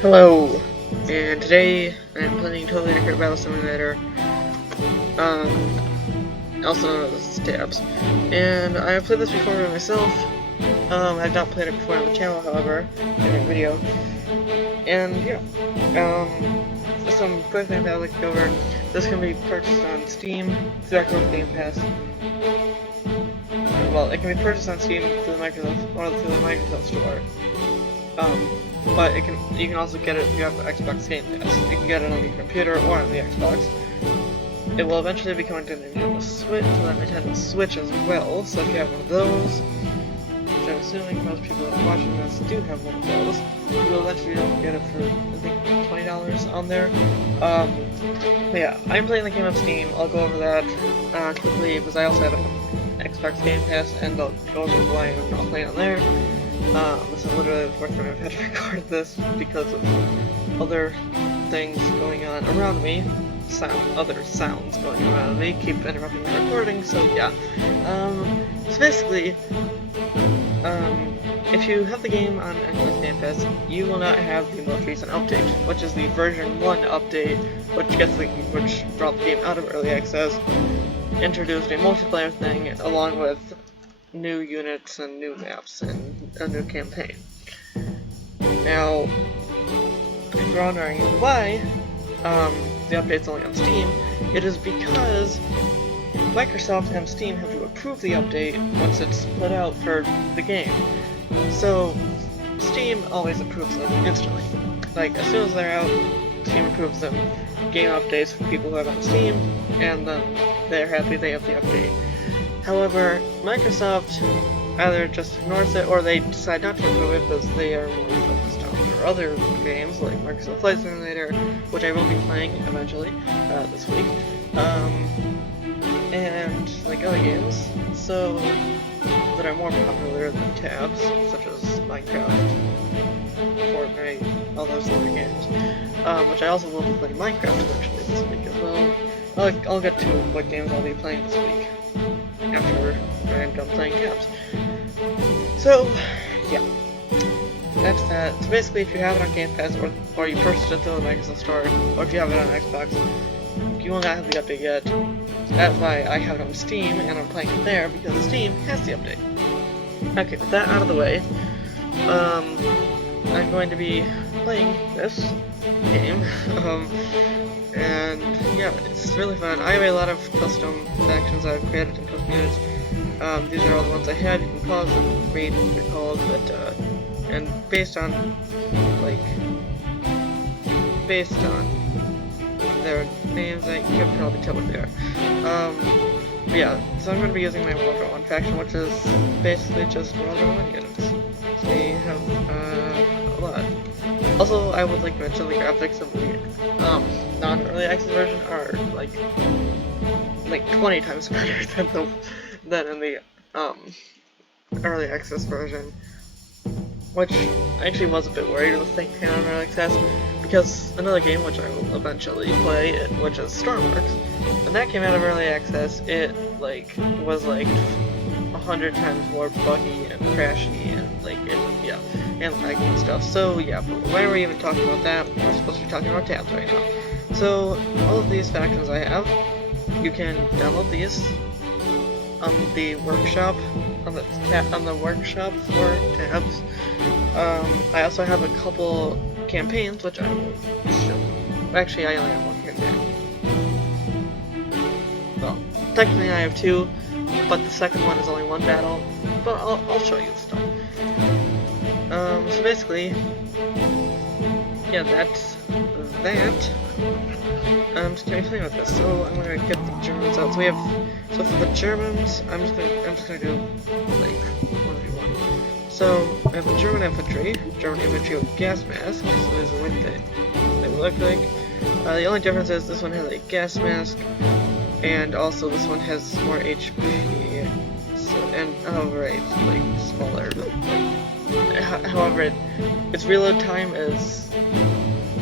Hello, and today I'm playing Totally Accurate Battle Simulator, also known as Tabs. And I've played this before by myself. I've not played it before on the channel, however, in a video. And yeah, some quick things I'd like to go over. This can be purchased on Steam, exactly with Game Pass. Well, it can be purchased on Steam through the Microsoft Store. But you can also get it if you have the Xbox Game Pass. You can get it on your computer or on the Xbox. It will eventually be coming to the Nintendo Switch as well, so if you have one of those, which I'm assuming most people that are watching this do have one of those, you will eventually be able to get it for, I think, $20 on there. But yeah, I'm playing the game on Steam. I'll go over that quickly, because I also have an Xbox Game Pass, and I'll go over why I'm not playing on there. This is literally the fourth time I've had to record this because of other things going on around me. Other sounds going around me keep interrupting my recording, so yeah. So basically, if you have the game on Xbox Game Pass, you will not have the most recent update, which is the version 1 update, which brought the game out of early access, introduced a multiplayer thing, along with new units and new maps and a new campaign. Now, if you're wondering why the update's only on Steam, it is because Microsoft and Steam have to approve the update once it's put out for the game. So, Steam always approves them instantly. Like, as soon as they're out, Steam approves them. Game updates for people who have it on Steam, and then they're happy they have the update. However, Microsoft either just ignores it or they decide not to approve it because they are more focused on their other games like Microsoft Flight Simulator, which I will be playing eventually this week, and like other games so that are more popular than Tabs, such as Minecraft, Fortnite, all those other games, which I also will be playing Minecraft eventually this week as well. I'll get to what games I'll be playing this week after I'm done playing Tabs. So, yeah. That's that. So basically, if you have it on Game Pass, or you purchased it through the Microsoft Store, or if you have it on Xbox, you will not have the update yet. That's why I have it on Steam, and I'm playing it there, because Steam has the update. Okay, with that out of the way, I'm going to be playing this game, and yeah, it's really fun. I have a lot of custom factions I've created and custom units. These are all the ones I have. You can pause and read what they're called, but and based on their names, I can probably tell what they are. Yeah, so I'm going to be using my World War I faction, which is basically just World War I units. So we have a lot. Also, I would like to mention the graphics of the non-early access version are like 20 times better than in the early access version, which I actually was a bit worried with things came out of early access, because another game which I will eventually play, which is Stormworks, when that came out of early access, it was 100 times more buggy and crashy and and laggy and stuff. So yeah, but why are we even talking about that? We're supposed to be talking about Tabs right now. So all of these factions I have, you can download these on the workshop for Tabs. I also have a couple campaigns which I will show. Actually, I only have one campaign. Well, technically I have two, but the second one is only one battle. But I'll show you the stuff. So basically, yeah, that's that. I'm just gonna be playing with this, so I'm gonna get the Germans out. So for the Germans, I'm just gonna do 1v1. So I have the German infantry with gas masks. So this is what they look like. The only difference is this one has a gas mask, and also this one has more HP. So, and however, it's smaller. However, its reload time is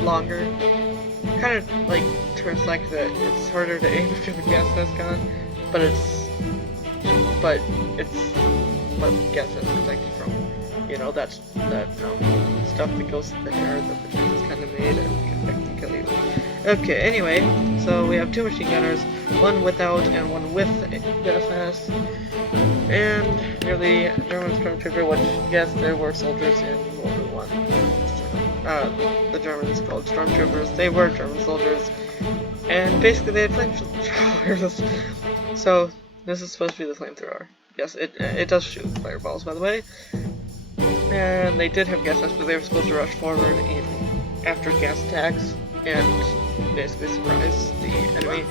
longer. Kind of to reflect that it's harder to aim if you have a gas mask on, but it's what gas mask protect you from. you know, that stuff that goes in the hair that the Germans kind of made and can kill you. Okay, anyway, so we have 2 machine gunners, one without and one with a gas mask. And really, German stormtrooper, which, yes, there were soldiers in World War I. The Germans called stormtroopers, they were German soldiers, and basically they had flamethrowers. So, this is supposed to be the flamethrower. Yes, it does shoot fireballs, by the way. And they did have gas masks, but they were supposed to rush forward after gas attacks and basically surprise the enemy.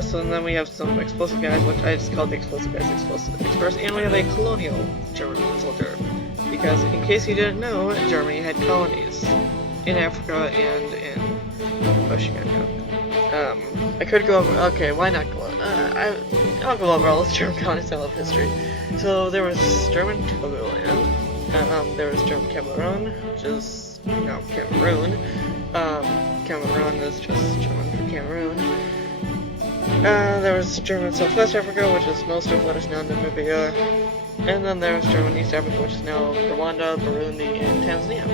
So then we have some explosive guys, which I just called the explosive guys explosive experts, and we have a colonial German soldier. Because in case you didn't know, Germany had colonies in Africa and in Oceania. I could go over, okay, why not go over, I'll go over all the German colonies. I love history. So there was German Togoland, there was German Cameroon, which is, no, Cameroon. Cameroon is just German for Cameroon. There was German Southwest Africa, which is most of what is now Namibia. And then there was German East Africa, which is now Rwanda, Burundi, and Tanzania.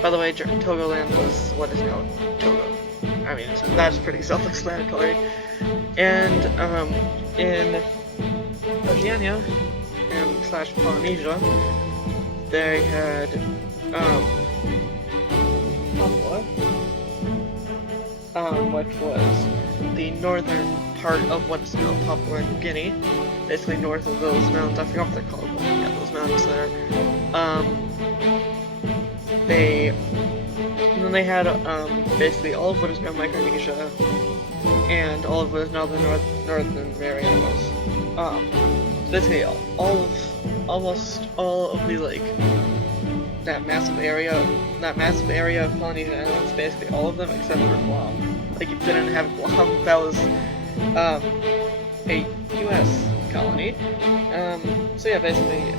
By the way, Togoland was what is now Togo. I mean, that's pretty self-explanatory. And in Oceania and / Polynesia, they had Papua, which was the northern part of what's now Papua New Guinea, basically north of those mountains. I forgot what they're called, but yeah, those mountains there. And then they had basically all of what is now Micronesia and all of what is now the northern Marianas. Basically almost all of the that massive area of Polynesian islands, basically all of them except for Guam. Like, you didn't have Guam, that was a US colony. So yeah, basically,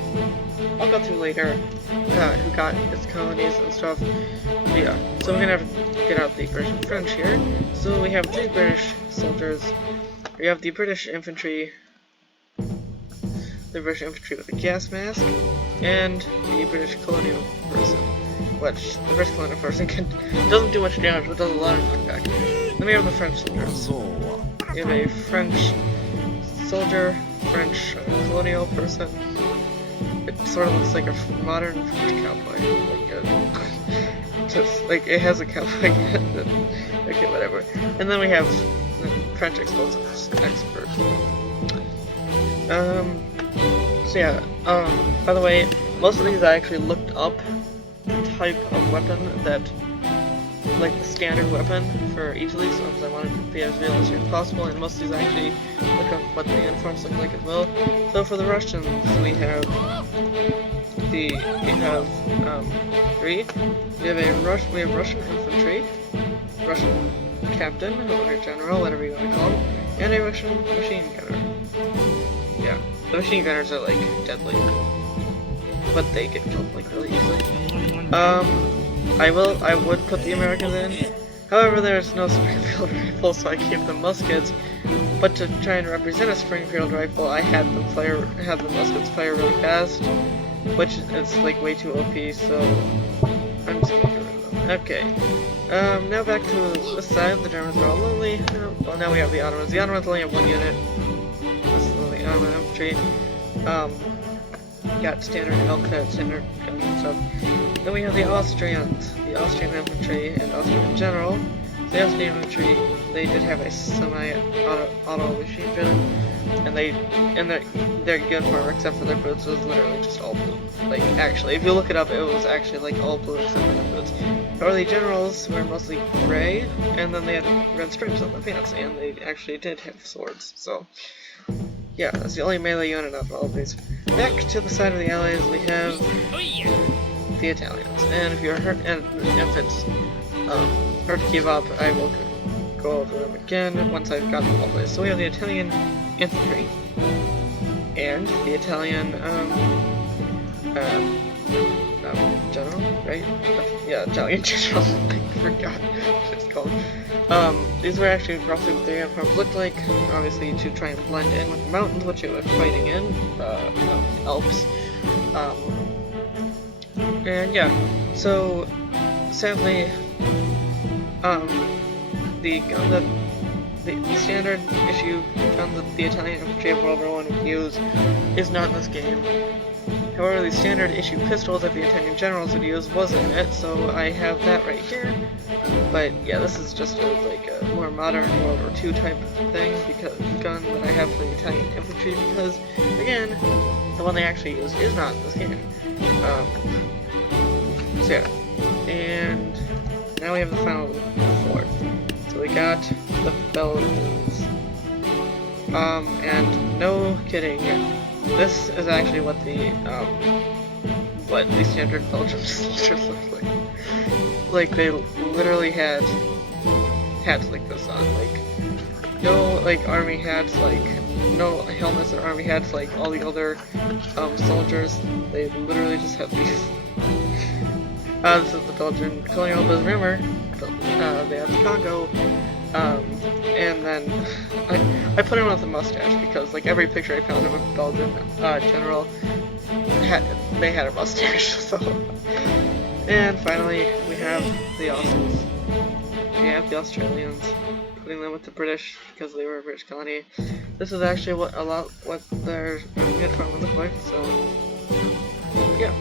I'll go through later who got its colonies and stuff. But yeah, so we're gonna have to get out the British and French here. So we have 3 British soldiers. We have the British infantry with a gas mask, and the British colonial person, which the British colonial person doesn't do much damage, but does a lot of knockback. Then we have the French soldiers. We have a French soldier, French colonial person. It sort of looks like a modern French cowboy. Like it has a cowboy. Okay, whatever. And then we have the French explosives expert. So yeah, by the way, most of these I actually looked up the type of weapon that, like the standard weapon for each of these ones. I wanted to be as realistic as possible, and most of these I actually look up what the uniforms look like as well. So for the Russians, we have 3. We have Russian infantry, Russian captain, or general, whatever you want to call him, and a Russian machine gunner. Yeah. The machine gunners are like deadly, but they get killed like really easily. I would put the Americans in. However, there's no Springfield rifle, so I keep the muskets. But to try and represent a Springfield rifle, I had the muskets fire really fast, which is like way too OP. So I'm just gonna get rid of them. Okay. Now back to this side. The Germans are all lonely. Well, now we have the Ottomans. The Ottomans only have 1 unit. Ottoman infantry, got standard Hellcat, standard guns and stuff. Then we have the Austrian infantry and Austrian general. The Austrian infantry, they did have a semi-auto machine gun, and their uniform, except for their boots, was literally just all blue. Like, actually, if you look it up, it was actually like all blue except for their boots. However, the generals were mostly gray, and then they had red stripes on their pants, and they actually did have swords, so yeah, that's the only melee unit of all of these. Back to the side of the Allies, we have the Italians. And if you're hurt, and if it's hard to keep up, I will go over them again once I've got them all placed. So we have the Italian infantry, and the Italian general, right? Yeah, Italian general. I forgot what it's called. These were actually roughly what their uniforms looked like, obviously to try and blend in with the mountains which they were fighting in, Alps. And yeah, so sadly, the gun that the standard issue gun that the Italian infantry of World War I would use is not in this game. However, the standard issue pistol that the Italian generals would use was in it, so I have that right here. But yeah, this is just like a more modern World War II type thing, because gun that I have for the Italian infantry, because again, the one they actually use is not in this game. So yeah, and now we have the final four. So we got the Belgians. And no kidding, this is actually what the standard Belgian soldiers look like. Like, they literally had hats like this on, like, no, like, army hats, like, no helmets or army hats like all the other, soldiers. They literally just have these. This is the Belgian colonial, but remember, they have the Congo, and then I put him with a mustache because, like, every picture I found of a Belgian general, they had a mustache, so. And finally, we have the Aussies. We have the Australians, putting them with the British because they were a British colony. This is actually what their uniform would look like, so, yeah.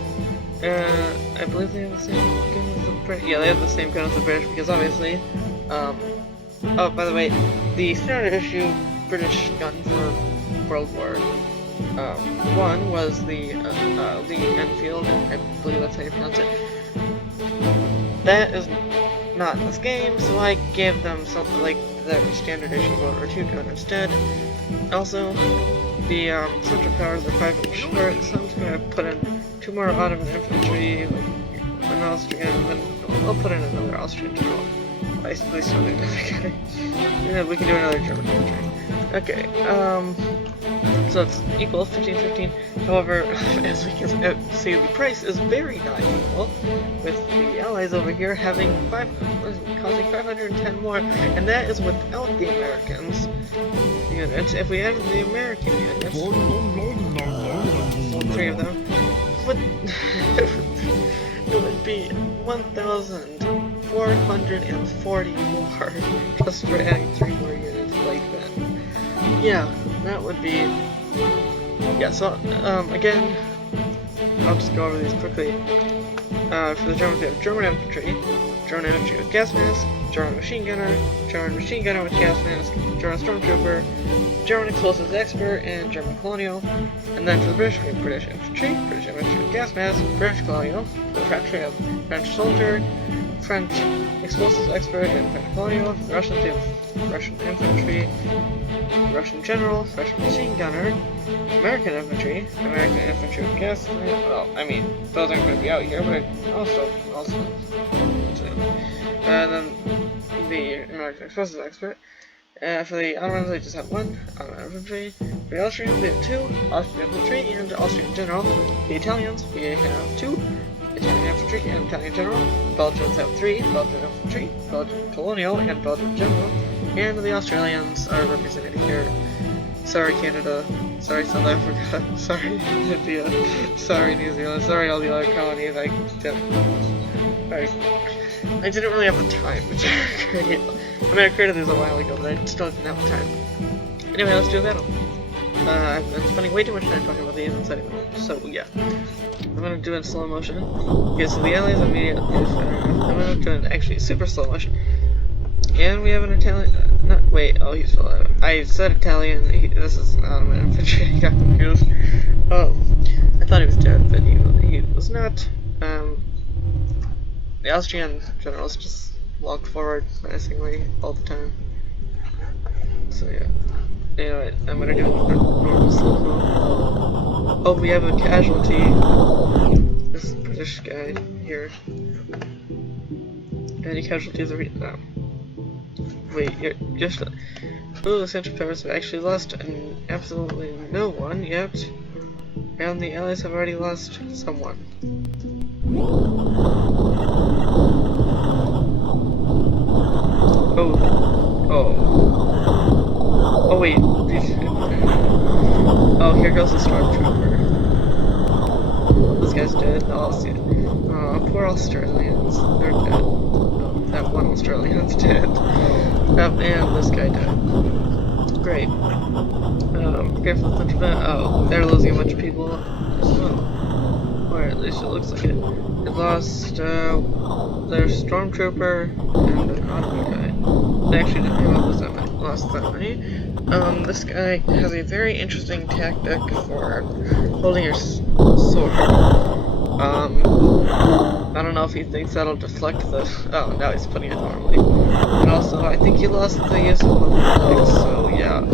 I believe they have the same gun as the British. Yeah, they have the same gun as the British because obviously, oh, by the way, the standard issue British gun for World War I was the Lee Enfield. I believe that's how you pronounce it. That is not in this game, so I gave them something like the standard issue World War II gun instead. Also, the Central Powers are 5 inch short, so I'm just gonna put in 2 more Ottoman infantry, like an Austrian, and then I'll put in another Austrian general. I still need to yeah, we can do another German infantry. Okay, so it's equal 15-15. However, as we can see, the price is very not equal, with the Allies over here having causing 510 more, and that is without the Americans units. If we added the American units, all 3 of them, it would be 1,440 more just for adding 3 more units like that. Yeah, that would be. Yeah, so again, I'll just go over these quickly. For the Germans, we have German infantry with gas mask, German machine gunner with gas mask, German stormtrooper, German explosives expert, and German colonial. And then for the British, we have British infantry with gas mask, British colonial. For the French, we have French soldier, French explosives expert, and French colonial. For the Russians, we have Russian infantry, Russian general, Russian machine gunner, American infantry with gas mask. Well, I mean, those aren't going to be out here, but also. And then the American explosives expert. For the Ottomans, they just have 1 Ottoman infantry. For the Austrians, we have 2 Austrian infantry and Austrian general. The Italians, we have 2 Italian infantry and Italian general. Belgians have 3 Belgian infantry, Belgian colonial, and Belgian general. And the Australians are represented here. Sorry Canada, sorry South Africa, sorry India, sorry New Zealand, sorry all the other colonies. I didn't really have the time to create. I mean, I created these a while ago, but I still didn't have the time. Anyway, let's do a battle. I've been spending way too much time talking about these and setting them up, so yeah. I'm gonna do it in slow motion. Okay, so the Allies immediately. I'm gonna do it actually super slow motion. And we have an Italian. He's still alive. I said Italian. This is Ottoman infantry. I got confused. Oh, I thought he was dead, but he was not. The Austrian generals just walked forward menacingly all the time. So yeah. Anyway, I'm gonna do normal slow mo. Oh, we have a casualty. This British guy here. Any casualties of Vietnam? Wait, you're just. Ooh, the Central Powers have actually lost absolutely no one yet. And the Allies have already lost someone. Oh wait. Oh, here goes the stormtrooper. This guy's dead. Oh, I'll see it. Oh 4 Australians. They're dead. Oh, that one Australian's dead. And this guy died. Great. Careful with the event. Oh, they're losing a bunch of people as well. Or at least it looks like it. They lost their stormtrooper and an Ottoman guy. They actually didn't have lost that many. This guy has a very interesting tactic for holding your sword. I don't know if he thinks that'll deflect the... Oh, now he's putting it normally. And also, I think he lost the use of one leg, so yeah,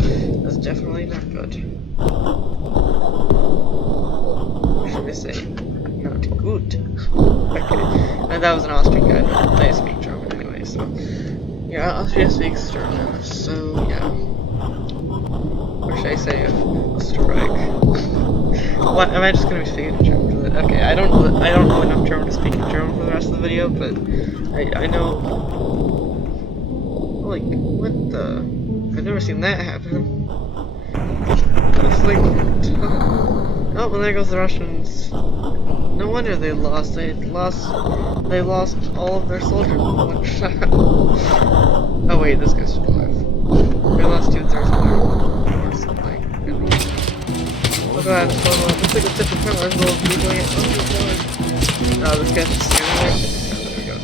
that's definitely not good. What should I say? Not good. Okay, and that was an Austrian guy, but they speak German anyway, so... Yeah, Austria speaks German, so yeah. Or should I say Österreich? What? Am I just gonna be speaking in German for that? Okay, I don't know enough German to speak in German for the rest of the video, but I know. Like, what the? I've never seen that happen. It's like, oh, well, there goes the Russians. No wonder they lost. They lost all of their soldiers in one shot. Oh wait, this guy's still alive. They lost 2/3 of their force. Like, look at that. Looks like a different color. We'll be doing it. Oh, this guy's just standing there. Oh, there we go.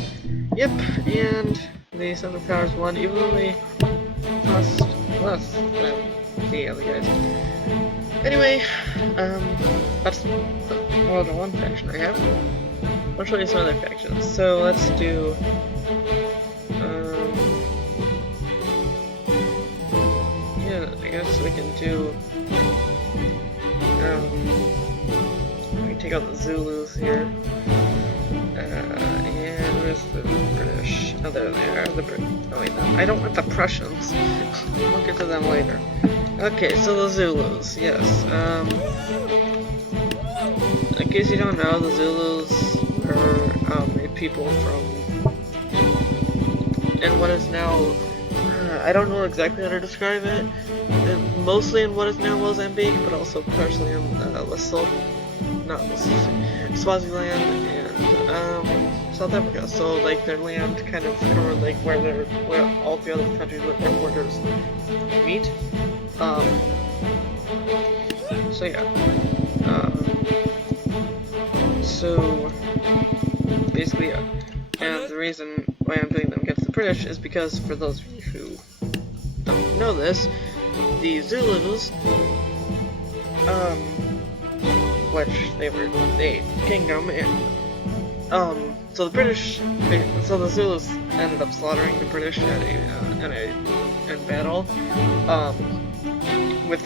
Yep, and the Central Powers won, even though they lost less than the other guys. Anyway, that's the World War I faction I have. I'll show you some other factions. So let's do, yeah, I guess we can do, we can take out the Zulus here. And where's the British? Oh, there they are. Oh wait, no, I don't want the Prussians. We'll get to them later. Okay, so the Zulus, yes. In case you don't know, the Zulus are people from, and what is now, I don't know exactly how to describe it. Mostly in what is now Mozambique, but also partially in Swaziland and South Africa. So like their land kind of covered like where all the other countries with their borders meet. So yeah. So basically, yeah. And the reason why I'm doing them against the British is because, for those of you who don't know this, the Zulus, which they were a kingdom, and so the British, so the Zulus ended up slaughtering the British in battle, with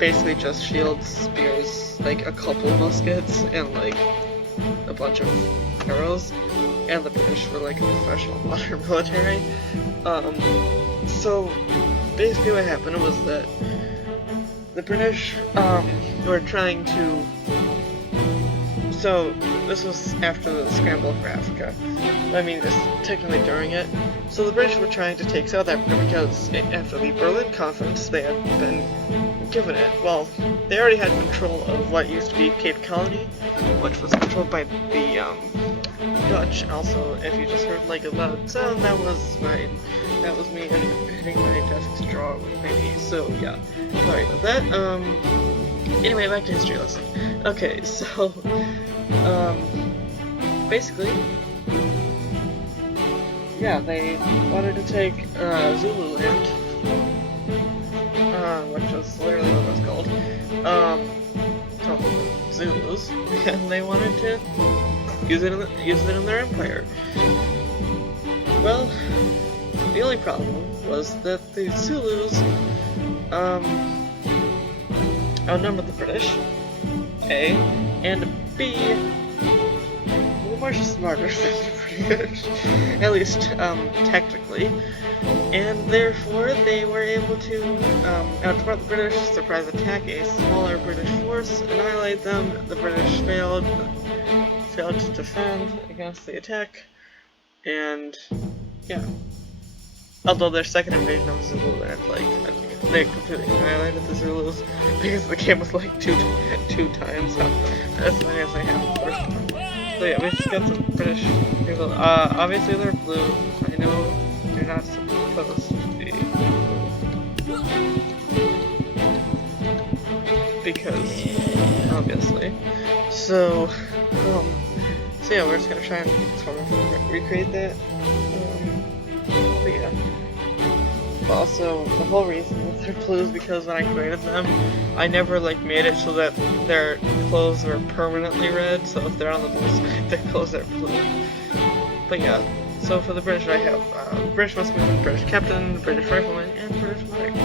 basically just shields, spears, like a couple muskets, and like a bunch of arrows, and the British were like a professional modern military. So basically what happened was that the British were trying to, so this was after the scramble for Africa, I mean it's technically during it. So the British were trying to take South Africa because after the Berlin Conference they had been given it. Well, they already had control of what used to be Cape Colony, which was controlled by the Dutch. Also, if you just heard like a loud sound, that was me hitting my desk drawer with my knee. So yeah, sorry about that. Anyway, back to history lesson. Okay, so basically, yeah, they wanted to take Zululand, which was literally what it was called, Zulus, and they wanted to use it in their empire. Well, the only problem was that the Zulus outnumbered the British, A, and B, were much smarter than the British, at least tactically, and therefore they were able to outsmart the British, surprise attack a smaller British force, annihilate them. The British failed to defend against the attack, and yeah. Although their second invasion of Zululand, like, they completely annihilated the Zulus because the game was like two times as many as they had the first time. So yeah, we just got some British people. Obviously they're blue. I know they're not supposed to be blue. Because, obviously. So yeah, we're just gonna try and sort of recreate that. But yeah. But also, the whole reason that they're blue is because when I created them, I never like made it so that their clothes were permanently red, so if they're on the blue side, their clothes are blue. But yeah, so for the British I have British Musketeer, British Captain, British Rifleman, and British Medic.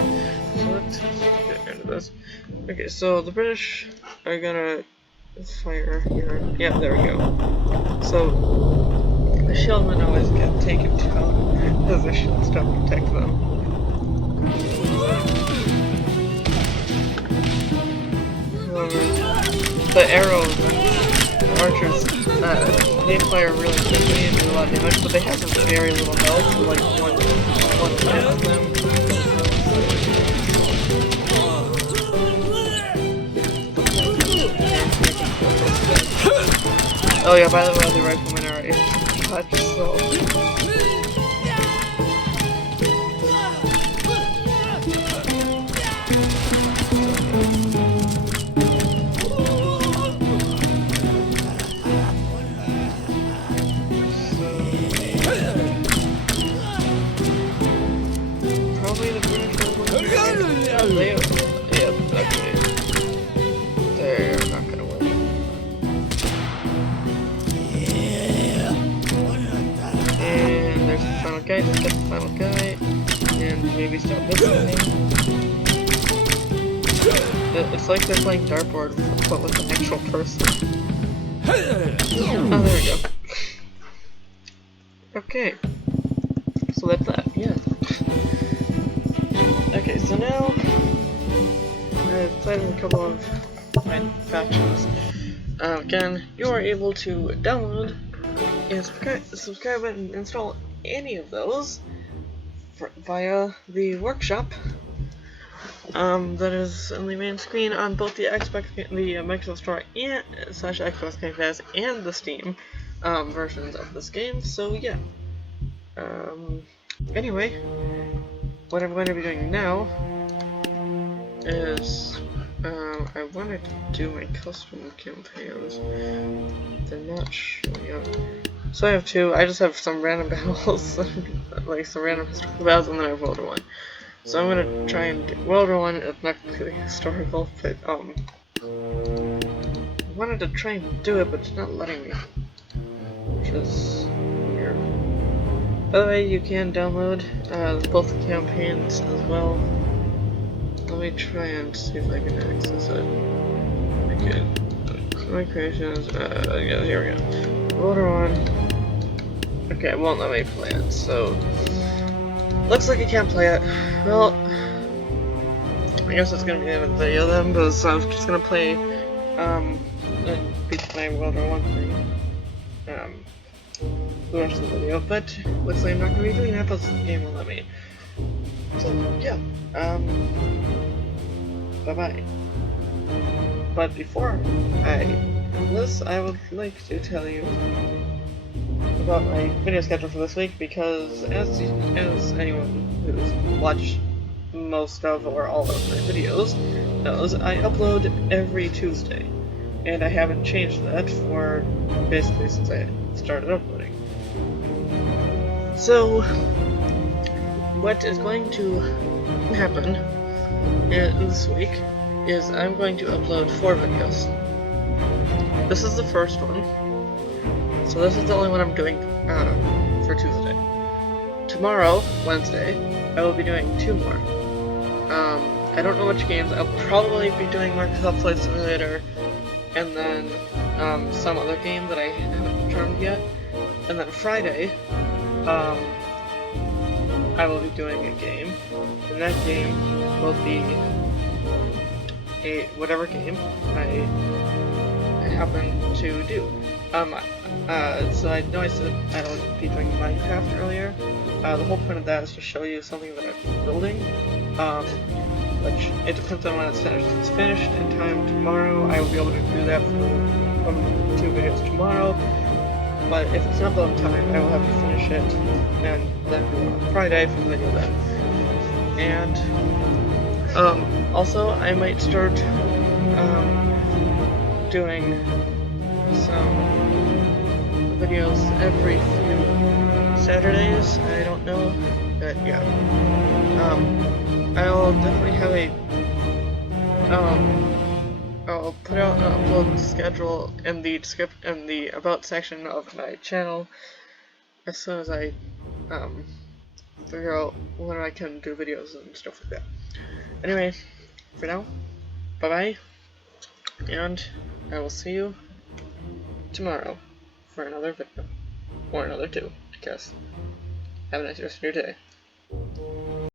So let's get into this. Okay, so the British are gonna fire here. Yeah, there we go. So the shieldmen always get taken down because the shields don't protect them. The arrows, the archers, they fire really quickly and do a lot of damage, but they have very little health, so like one hit of them. Oh yeah, by the way, the riflemen are able to touch, so... Probably the British riflemen. Yeah, okay. They're not gonna win. And there's the final guy, let's get the final guy, and maybe stop this thing. It's like they're playing dartboard, but with an actual person. Oh, there we go. Okay. So that's that, yeah. Okay, so now I've played with a couple of my factions. Again, you are able to download and subscribe and install any of those via the workshop. That is on the main screen on both the Microsoft Store and /Xbox Game Pass and the Steam versions of this game. So yeah. Anyway, what I'm going to be doing now is I wanted to do my custom campaigns. They're not showing up. So I have two. I just have some random battles, like some random historical battles, and then I have World War I. So I'm gonna try and do World War I. It's not completely historical, but I wanted to try and do it, but it's not letting me, which is weird. By the way, you can download both the campaigns as well. Let me try and see if I can access it. Okay, my creations. Yeah, here we go. World War I. Okay, it won't let me play it, so looks like I can't play it. Well, I guess it's gonna be the end of the video then, but so I'm just gonna play beat my World War I thing. The rest of the video, but looks like I'm not gonna be doing that, but the game will let me. So yeah, bye bye. But before I end this, I would like to tell you about my video schedule for this week, because as anyone who's watched most of or all of my videos knows, I upload every Tuesday, and I haven't changed that for basically since I started uploading. So what is going to happen this week is I'm going to upload 4 videos. This is the first one. So this is the only one I'm doing for Tuesday. Tomorrow, Wednesday, I will be doing 2 more. I don't know which games. I'll probably be doing Microsoft Flight Simulator, and then some other game that I haven't charmed yet. And then Friday, I will be doing a game, and that game will be whatever game I happen to do. So I know I said I would be doing Minecraft earlier. The whole point of that is to show you something that I'm building, which it depends on when it's finished. If it's finished in time tomorrow, I will be able to do that for 2 videos tomorrow. but if it's not built in time, I will have to finish it and then do it on Friday for the video then. And also I might start doing some videos every few Saturdays. I don't know, but yeah. I'll definitely have a I'll put out an upload schedule in the about section of my channel as soon as I figure out when I can do videos and stuff like that. Anyway, for now, bye bye, and I will see you tomorrow for another video, or another two, I guess. Have a nice rest of your day.